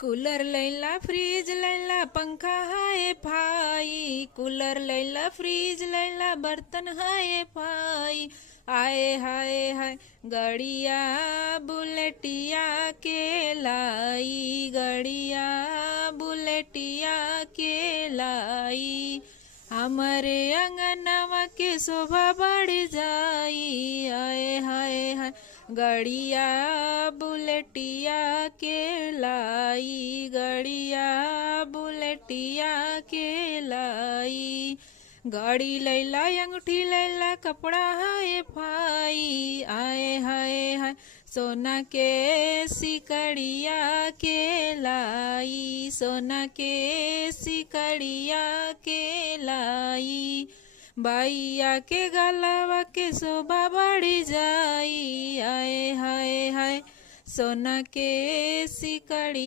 Cooler लैला fridge लैला पंखा हाय भाई, cooler लैला fridge लैला बर्तन हाय भाई। आए हाय हाय गड़िया बुलेटिया के लाई, गड़िया बुलेटिया के लाई। हमारे अंगनवा के शोभा बढ़ जाई। आए हाय हाय गड़िया बुलेटिया के लाई, गड़िया बुलेटिया के लाई। गाड़ी लैला अंगूठी लैला कपड़ा हाय भाई। आए हाय हाय सोना के सिकड़िया के लाई, सोना के सिकड़िया के लाई। बाइया के गलवा के शोभा बढ़ जाई। आए हाय हाय सोना के सिकड़ी।